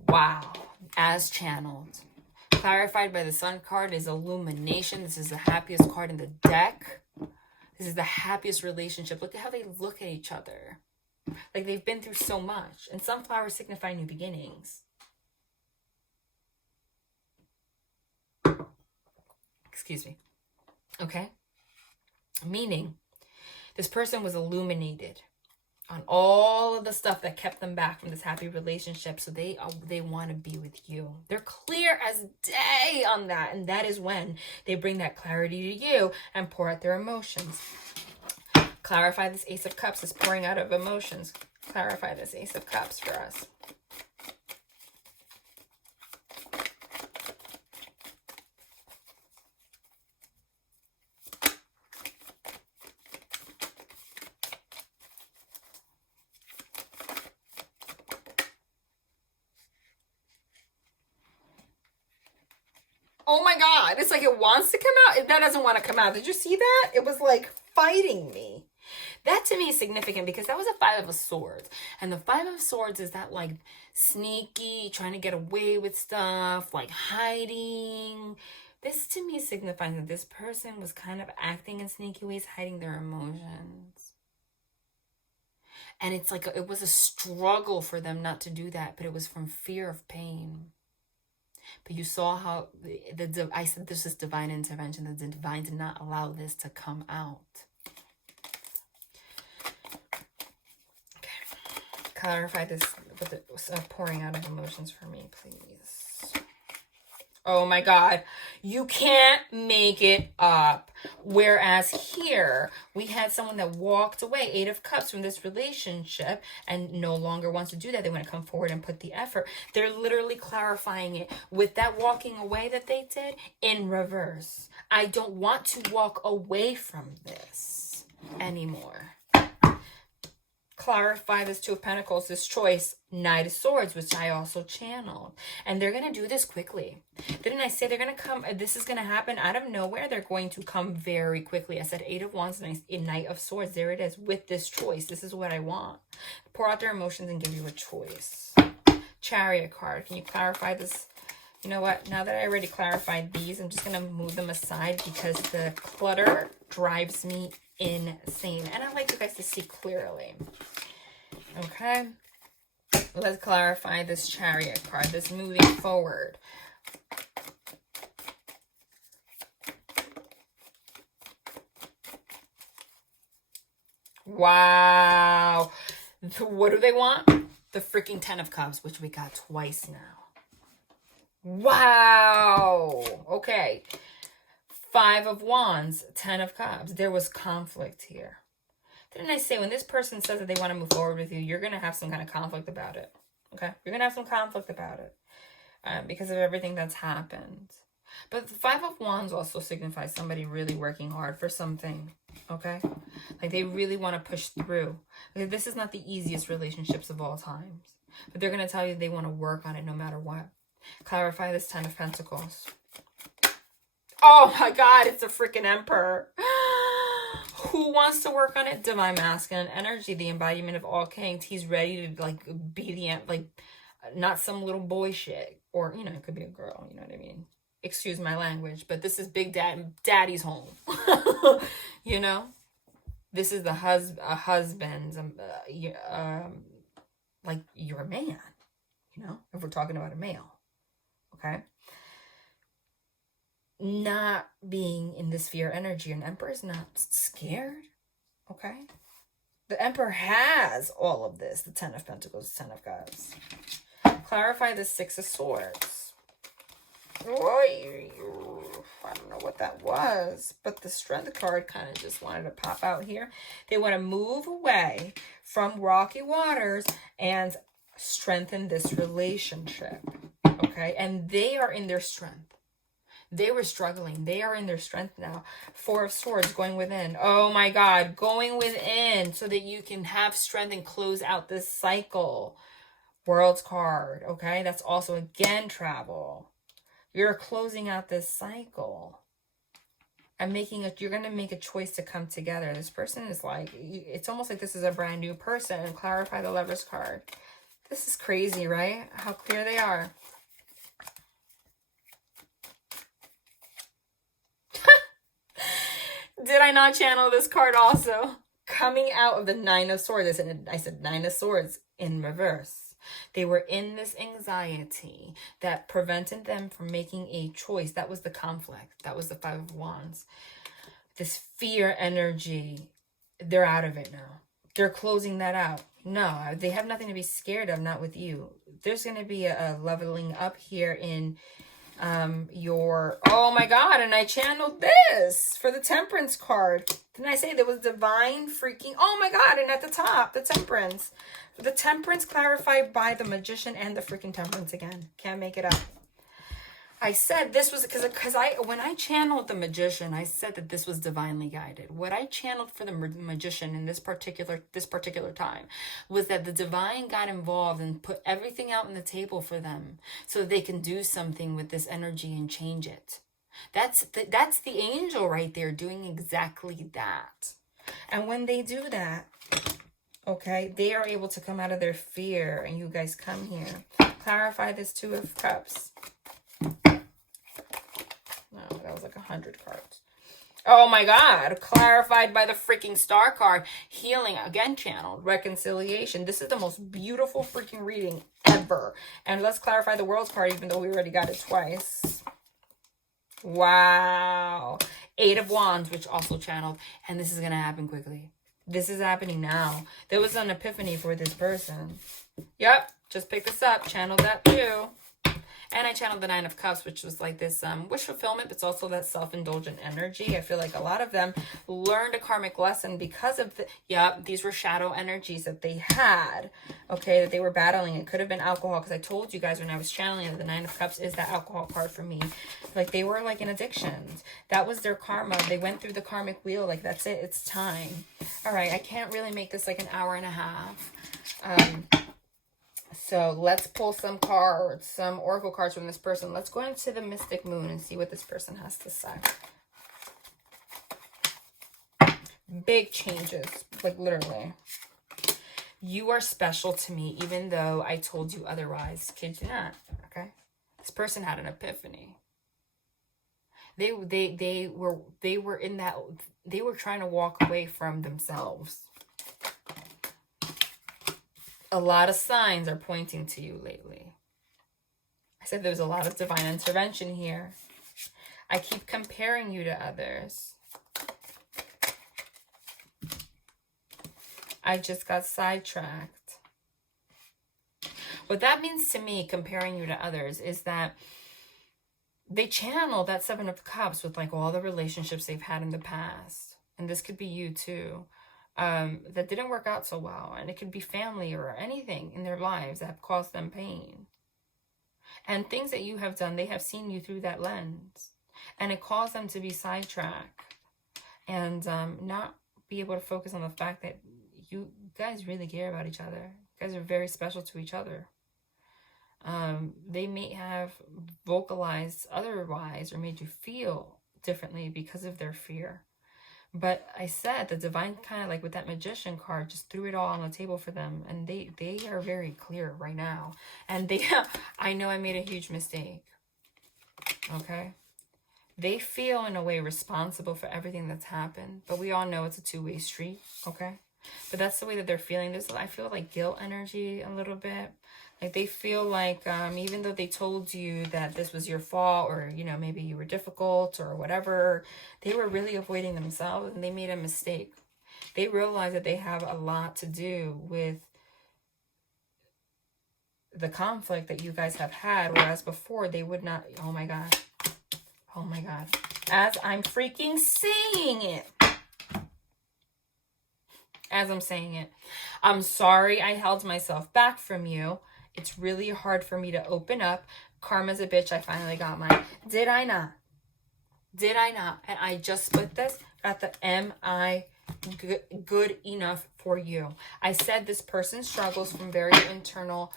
Wow. As channeled. Clarified by the Sun card is illumination. This is the happiest card in the deck. This is the happiest relationship. Look at how they look at each other. Like they've been through so much. And sunflowers signify new beginnings. Excuse me. Okay? Meaning, this person was illuminated on all of the stuff that kept them back from this happy relationship. So they want to be with you. They're clear as day on that. And that is when they bring that clarity to you and pour out their emotions. Clarify this Ace of Cups is pouring out of emotions. Clarify this Ace of Cups for us. Oh my God, it's like it wants to come out. That doesn't want to come out. Did you see that? It was like fighting me. That to me is significant because that was a 5 of Swords. And the 5 of Swords is that like sneaky, trying to get away with stuff, like hiding. This to me signifies that this person was kind of acting in sneaky ways, hiding their emotions. And it's like, it was a struggle for them not to do that, but it was from fear of pain. But you saw how I said this is divine intervention. The divine did not allow this to come out. Okay. Clarify this with the pouring out of emotions for me, please. Oh my God. You can't make it up. Whereas here, we had someone that walked away, 8 of Cups, from this relationship and no longer wants to do that. They want to come forward and put the effort. They're literally clarifying it with that walking away that they did in reverse. I don't want to walk away from this anymore. Clarify this 2 of Pentacles, this choice, Knight of Swords, which I also channeled. And they're going to do this quickly. Didn't I say they're going to come, this is going to happen out of nowhere. They're going to come very quickly. I said 8 of Wands and Knight of Swords. There it is with this choice. This is what I want. Pour out their emotions and give you a choice. Chariot card. Can you clarify this? You know what? Now that I already clarified these, I'm just going to move them aside because the clutter drives me insane. And I like you guys to see clearly. Okay. Let's clarify this Chariot card, this moving forward. Wow. What do they want? The freaking 10 of Cups, which we got twice now. Wow. Okay. 5 of Wands, 10 of Cups. There was conflict here. Didn't I say when this person says that they want to move forward with you, you're going to have some kind of conflict about it. Okay? You're going to have some conflict about it because of everything that's happened. But the 5 of Wands also signifies somebody really working hard for something. Okay? Like they really want to push through. Like this is not the easiest relationships of all times. But they're going to tell you they want to work on it no matter what. Clarify this 10 of Pentacles. Oh my God, it's a freaking Emperor. Who wants to work on it? Divine masculine energy, the embodiment of all kings. He's ready to like be the, like, not some little boy shit. Or, you know, it could be a girl, you know what I mean? Excuse my language, but this is big daddy's home. You know? This is the husband's, like, you're a man, you know? If we're talking about a male, okay? Not being in this fear energy. An Emperor is not scared, okay? The Emperor has all of this. The 10 of Pentacles, 10 of Cups. Clarify the 6 of Swords. I don't know what that was, but the Strength card kind of just wanted to pop out here. They want to move away from rocky waters and strengthen this relationship. Okay, and they are in their strength. They were struggling. They are in their strength now. Four of Swords, going within. Oh my God, going within so that you can have strength and close out this cycle. World's card, okay? That's also, again, travel. You're closing out this cycle. And you're going to make a choice to come together. This person is like, it's almost like this is a brand new person. And clarify the Lover's card. This is crazy, right? How clear they are. Did I not channel this card also? Coming out of the Nine of Swords. I said Nine of Swords in reverse. They were in this anxiety that prevented them from making a choice. That was the conflict. That was the Five of Wands. This fear energy, they're out of it now. They're closing that out. No, they have nothing to be scared of, not with you. There's going to be a leveling up here in oh my God, and I channeled this for the Temperance card. Didn't I say there was divine freaking, oh my God, and at the top, the Temperance. The Temperance clarified by the Magician and the freaking Temperance again. Can't make it up. I said this was because when I channeled the Magician, I said that this was divinely guided. What I channeled for the Magician in this particular time was that the divine got involved and put everything out on the table for them so they can do something with this energy and change it. That's the angel right there doing exactly that. And when they do that, okay, they are able to come out of their fear, and you guys come here. Clarify this Two of Cups. No, that was like 100 cards. Oh my God. Clarified by the freaking Star card. Healing, again channeled. Reconciliation. This is the most beautiful freaking reading ever. And let's clarify the World's card, even though we already got it twice. Wow. Eight of Wands, which also channeled. And this is going to happen quickly. This is happening now. There was an epiphany for this person. Yep. Just pick this up. Channeled that too. And I channeled the Nine of Cups, which was like this wish fulfillment, but it's also that self-indulgent energy. I feel like a lot of them learned a karmic lesson because of these were shadow energies that they had, okay, that they were battling. It could have been alcohol, because I told you guys when I was channeling that the Nine of Cups is that alcohol card for me. Like, they were like in addictions. That was their karma. They went through the karmic wheel. Like, that's it. It's time. All right, I can't really make this like an hour and a half. So let's pull some cards, some oracle cards from this person. Let's go into the Mystic Moon and see what this person has to say. Big changes, like literally. You are special to me, even though I told you otherwise. Kid you not, okay? This person had an epiphany. They were in that, they were trying to walk away from themselves. A lot of signs are pointing to you lately. I said there's a lot of divine intervention here. I keep comparing you to others. I just got sidetracked. What that means to me, comparing you to others, is that they channel that Seven of Cups with like all the relationships they've had in the past. And this could be you too. That didn't work out so well, and it could be family or anything in their lives that have caused them pain, and things that you have done, they have seen you through that lens, and it caused them to be sidetracked and not be able to focus on the fact that you guys really care about each other. You guys are very special to each other. They may have vocalized otherwise or made you feel differently because of their fear. But I said the divine kind of like with that Magician card just threw it all on the table for them. And they are very clear right now. And I know I made a huge mistake. Okay? They feel in a way responsible for everything that's happened. But we all know it's a two-way street. Okay? But that's the way that they're feeling. I feel like guilt energy a little bit. Like they feel like even though they told you that this was your fault, or, you know, maybe you were difficult or whatever, they were really avoiding themselves and they made a mistake. They realize that they have a lot to do with the conflict that you guys have had, whereas before they would not. Oh my God. Oh my God. As I'm freaking saying it. As I'm saying it. I'm sorry I held myself back from you. It's really hard for me to open up. Karma's a bitch. I finally got mine. Did I not? Did I not? And I just split this. Got the am I good enough for you? I said this person struggles from very internal,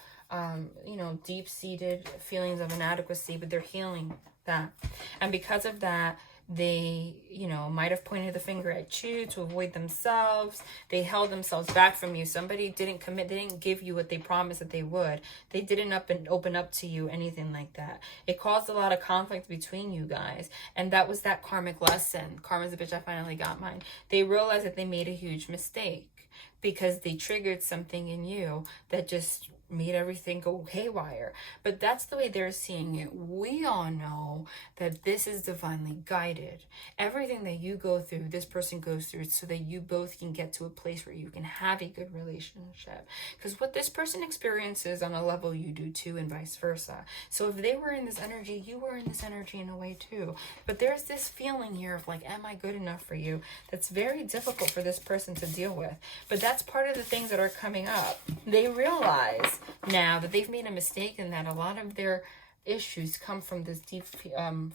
you know, deep-seated feelings of inadequacy, but they're healing that. And because of that, they, you know, might have pointed the finger at you to avoid themselves. They held themselves back from you. Somebody didn't commit. They didn't give you what they promised that they would. They didn't open up to you, anything like that. It caused a lot of conflict between you guys. And that was that karmic lesson. Karma's a bitch. I finally got mine. They realized that they made a huge mistake because they triggered something in you that just made everything go haywire. But that's the way they're seeing it. We all know that this is divinely guided. Everything that you go through, this person goes through, so that you both can get to a place where you can have a good relationship. Because what this person experiences on a level, you do too, and vice versa. So if they were in this energy, you were in this energy in a way too. But there's this feeling here of like, am I good enough for you? That's very difficult for this person to deal with. But that's part of the things that are coming up. They realize now that they've made a mistake and that a lot of their issues come from this deep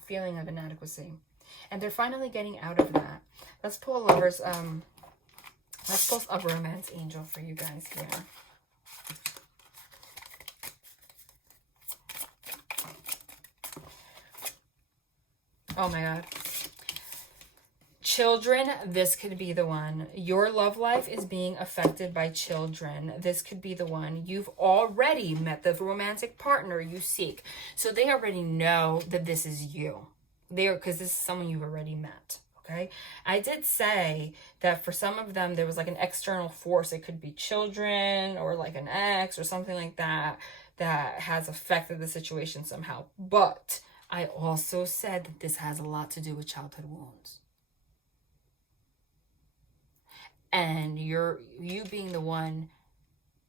feeling of inadequacy. And they're finally getting out of that. Let's pull a lover's, let's pull a romance angel for you guys here. Oh my God. Children, this could be the one. Your love life is being affected by children. This could be the one. You've already met the romantic partner you seek. So they already know that this is you. Because this is someone you've already met. Okay? I did say that for some of them, there was like an external force. It could be children or like an ex or something like that that has affected the situation somehow. But I also said that this has a lot to do with childhood wounds. And you being the one,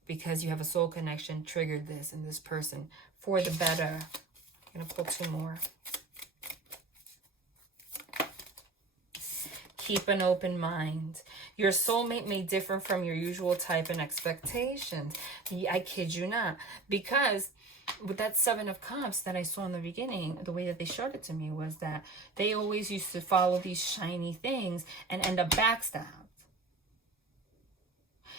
because you have a soul connection, triggered this in this person for the better. I'm going to pull two more. Keep an open mind. Your soulmate may differ from your usual type and expectations. I kid you not. Because with that Seven of Cups that I saw in the beginning, the way that they showed it to me was that they always used to follow these shiny things and end up backstabbed.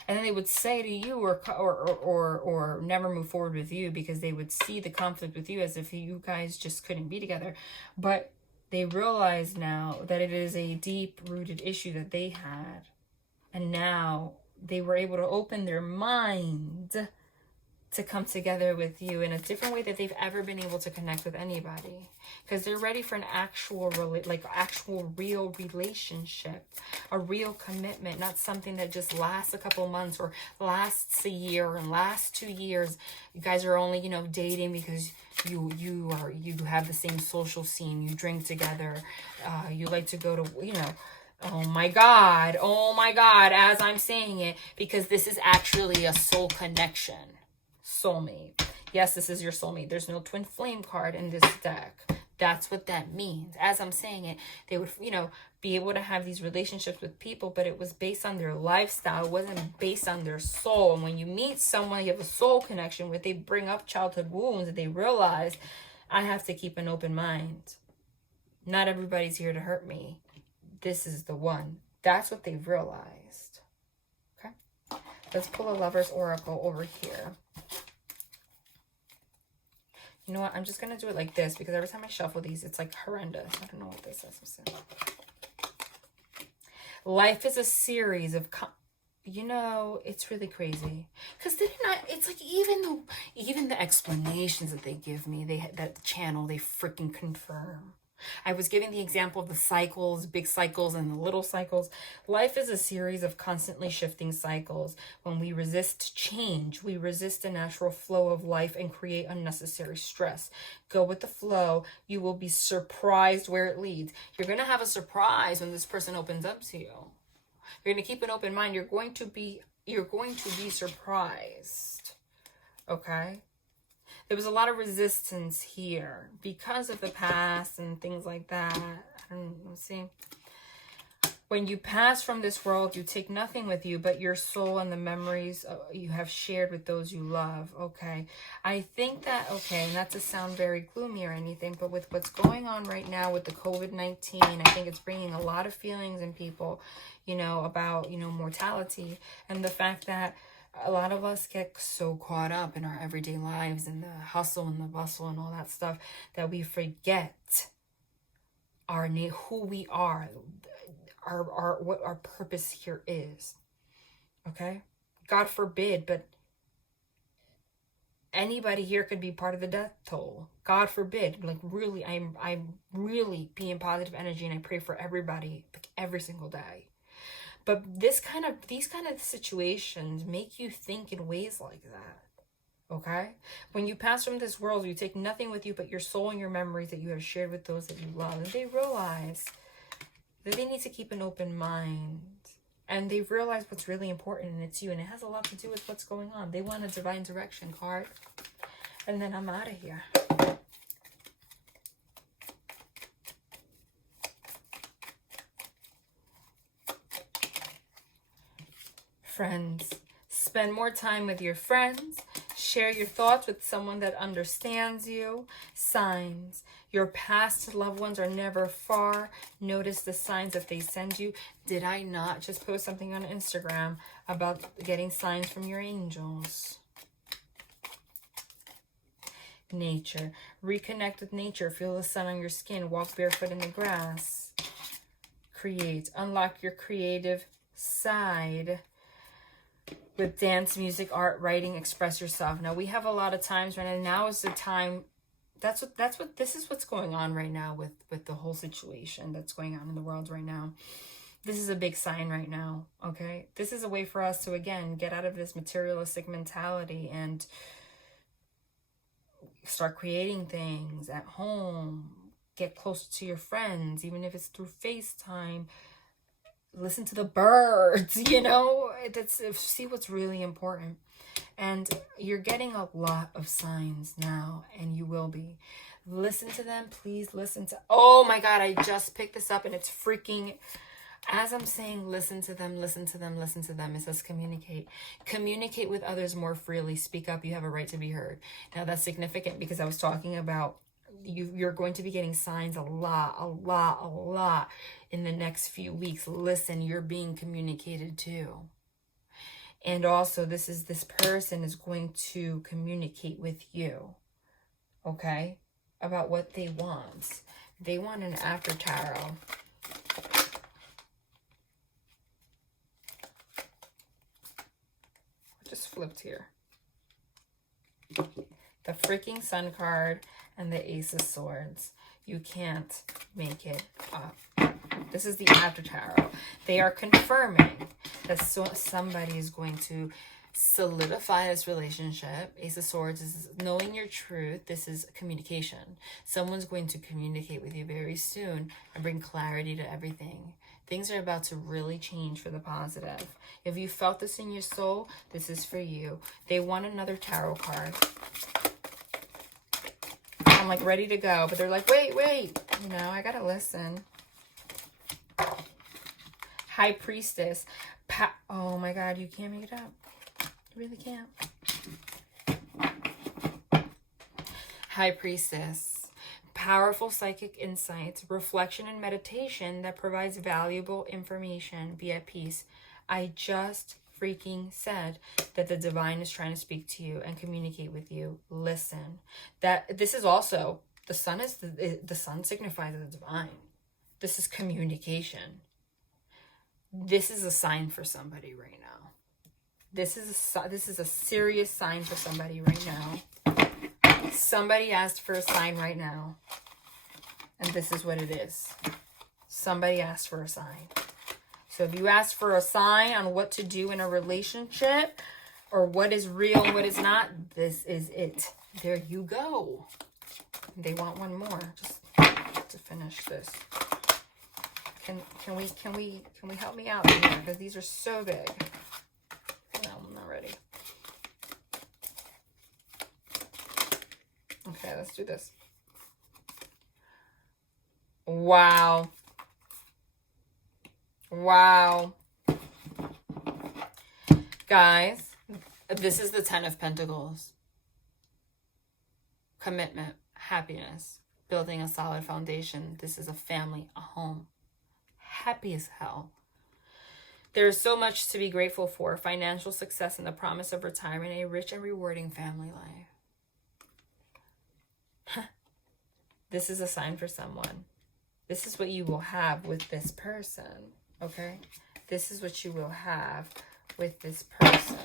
And then they would say to you or never move forward with you because they would see the conflict with you as if you guys just couldn't be together. But they realize now that it is a deep-rooted issue that they had. And now they were able to open their mind to come together with you in a different way that they've ever been able to connect with anybody. Because they're ready for an actual real relationship, a real commitment, not something that just lasts a couple months or lasts a year and lasts 2 years. You guys are only, you know, dating because you have the same social scene, you drink together, you like to go to, you know, oh my God, as I'm saying it, because this is actually a soul connection. Soulmate. Yes, this is your soulmate. There's no twin flame card in this deck. That's what that means. As I'm saying it, they would, you know, be able to have these relationships with people, but it was based on their lifestyle. It wasn't based on their soul. And when you meet someone you have a soul connection with, they bring up childhood wounds and they realize, I have to keep an open mind. Not everybody's here to hurt me. This is the one. That's what they've realized. Okay? Let's pull a Lover's Oracle over here. You know what? I'm just going to do it like this because every time I shuffle these, it's like horrendous. I don't know what this is. Life is a series of... You know, it's really crazy. Because it's like even the explanations that they give me, that channel, they freaking confirm. I was giving the example of the cycles, big cycles and the little cycles. Life is a series of constantly shifting cycles. When we resist change, we resist the natural flow of life and create unnecessary stress. Go with the flow. You will be surprised where it leads. You're going to have a surprise when this person opens up to you. You're going to keep an open mind. You're going to be surprised. Okay? There was a lot of resistance here because of the past and things like that. See, When you pass from this world, you take nothing with you but your soul and the memories you have shared with those you love. Okay. I think that, okay, not to sound very gloomy or anything, but with what's going on right now with the COVID-19, I think it's bringing a lot of feelings in people, you know, about, you know, mortality, and the fact that a lot of us get so caught up in our everyday lives and the hustle and the bustle and all that stuff that we forget who we are, what our purpose here is. Okay? God forbid, but anybody here could be part of the death toll. God forbid. Like, really, I'm really being positive energy, and I pray for everybody, like, every single day. But these kind of situations make you think in ways like that. Okay? When you pass from this world, you take nothing with you but your soul and your memories that you have shared with those that you love. And they realize that they need to keep an open mind. And they realize what's really important, and it's you. And it has a lot to do with what's going on. They want a divine direction card. And then I'm out of here. Friends. Spend more time with your friends. Share your thoughts with someone that understands you. Signs. Your past loved ones are never far. Notice the signs that they send you. Did I not just post something on Instagram about getting signs from your angels? Nature. Reconnect with nature. Feel the sun on your skin. Walk barefoot in the grass. Create. Unlock your creative side. With dance, music, art, writing, express yourself. Now we have a lot of times right now is the time. This is what's going on right now with the whole situation that's going on in the world right now. This is a big sign right now. Okay. This is a way for us to, again, get out of this materialistic mentality and start creating things at home, get closer to your friends, even if it's through FaceTime. Listen to the birds, you know, see what's really important. And you're getting a lot of signs now, and you will be. Listen to them. Please listen to, oh my God, I just picked this up and it's freaking, as I'm saying, listen to them, listen to them, listen to them. It says communicate. Communicate with others more freely. Speak up. You have a right to be heard. Now that's significant because I was talking about you're going to be getting signs a lot in the next few weeks. Listen, you're being communicated to. And also, this person is going to communicate with you, okay, about what they want. They want an after tarot. I just flipped here. The freaking Sun card and the Ace of Swords. You can't make it up. This is the after tarot. They are confirming that somebody is going to solidify this relationship. Ace of Swords is knowing your truth. This is communication. Someone's going to communicate with you very soon and bring clarity to everything. Things are about to really change for the positive. If you felt this in your soul, this is for you. They want another tarot card. I'm like ready to go, but they're like, wait, you know, I gotta listen. High Priestess. Oh my God, you can't make it up. You really can't. High Priestess. Powerful psychic insights, reflection and meditation that provides valuable information. Be at peace. I just freaking said that the divine is trying to speak to you and communicate with you. Listen. That this is also, the sun signifies the divine. This is communication. This is a sign for somebody right now. This is a serious sign for somebody right now. Somebody asked for a sign right now. And this is what it is. Somebody asked for a sign. So if you ask for a sign on what to do in a relationship, or what is real and what is not, this is it. There you go. They want one more just to finish this. Can we help me out here? Because these are so big. No, I'm not ready. Okay, let's do this. Wow. Wow. Guys, this is the 10 of Pentacles. Commitment, happiness, building a solid foundation. This is a family, a home. Happy as hell. There's so much to be grateful for. Financial success and the promise of retirement, a rich and rewarding family life. This is a sign for someone. This is what you will have with this person, okay? This is what you will have with this person,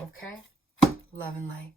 okay? Love and light.